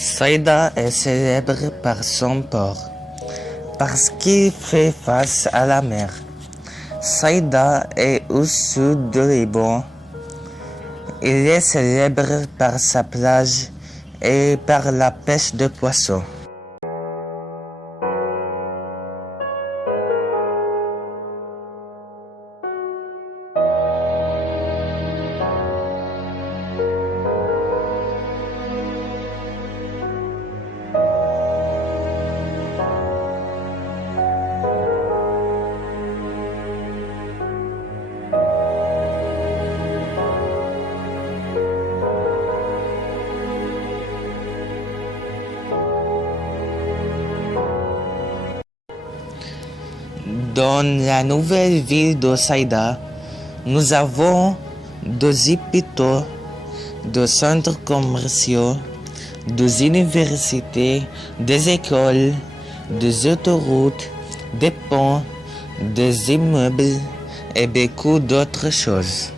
Saïda est célèbre par son port, parce qu'il fait face à la mer. Saïda est au sud du Liban. Il est célèbre par sa plage et par la pêche de poissons. Dans la nouvelle ville de Saïda, nous avons des hôpitaux, des centres commerciaux, des universités, des écoles, des autoroutes, des ponts, des immeubles et beaucoup d'autres choses.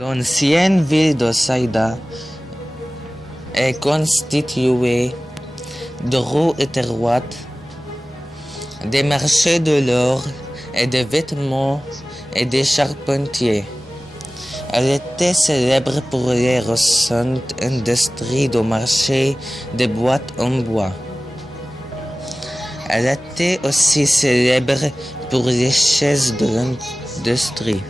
L'ancienne ville de Saïda est constituée de rues étroites, des marchés de l'or et des vêtements et des charpentiers. Elle était célèbre pour les récentes industries de marché des boîtes en bois. Elle était aussi célèbre pour les chaises de l'industrie.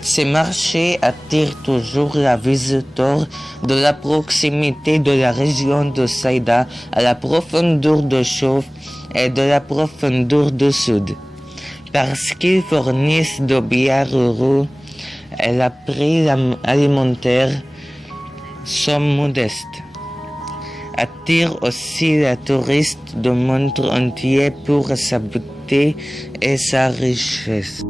Ces marchés attirent toujours les visiteurs de la proximité de la région de Saïda à la profondeur de chauffe et de la profondeur du sud, parce qu'ils fournissent de biens ruraux et les prix alimentaires sont modestes. Attirent aussi les touristes du monde entier pour sa beauté et sa richesse.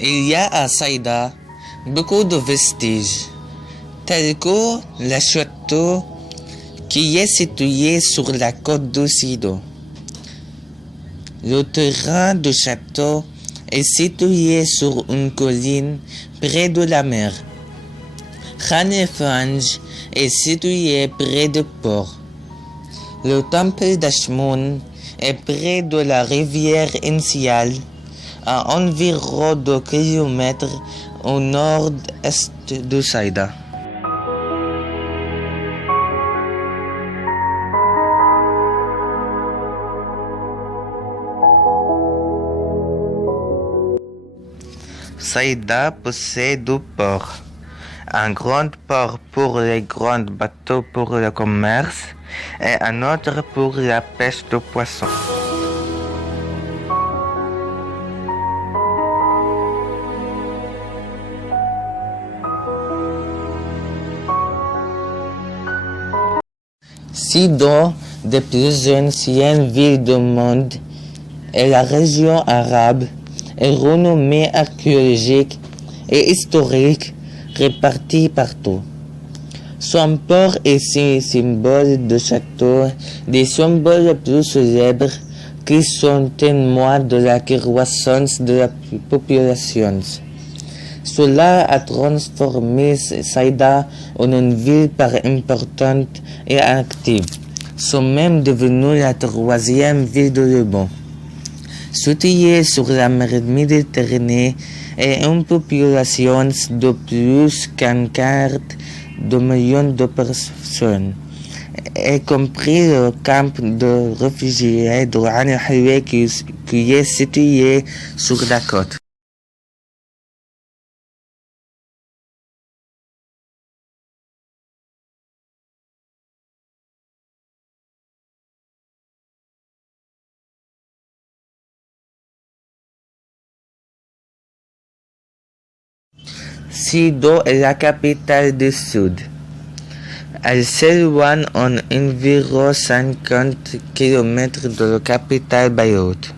Il y a à Saïda beaucoup de vestiges, tels que le château qui est situé sur la côte du Sido. Le terrain du château est situé sur une colline près de la mer. Khan el-Fanj est situé près du port. Le temple d'Ashmoun est près de la rivière Insial, à environ 2 kilomètres au nord-est de Saïda. Saïda possède 2 ports. Un grand port pour les grands bateaux pour le commerce et un autre pour la pêche de poissons. Sidon, des plus anciennes villes du monde, et la région arabe est renommée archéologique et historique répartie partout. Son port est un symbole de château, des symboles les plus célèbres qui sont témoins de la croissance de la population. Cela a transformé Saïda en une ville par importante et active. Sont même devenus la 3e ville de Liban. Située sur la mer Méditerranée et une population de plus qu'un quart de million de personnes, y compris le camp de réfugiés de Ain el-Hilwa qui est situé sur la côte. Sido est la capitale du Sud. Elle s'éloigne en environ 50 km de la capitale Beyrouth.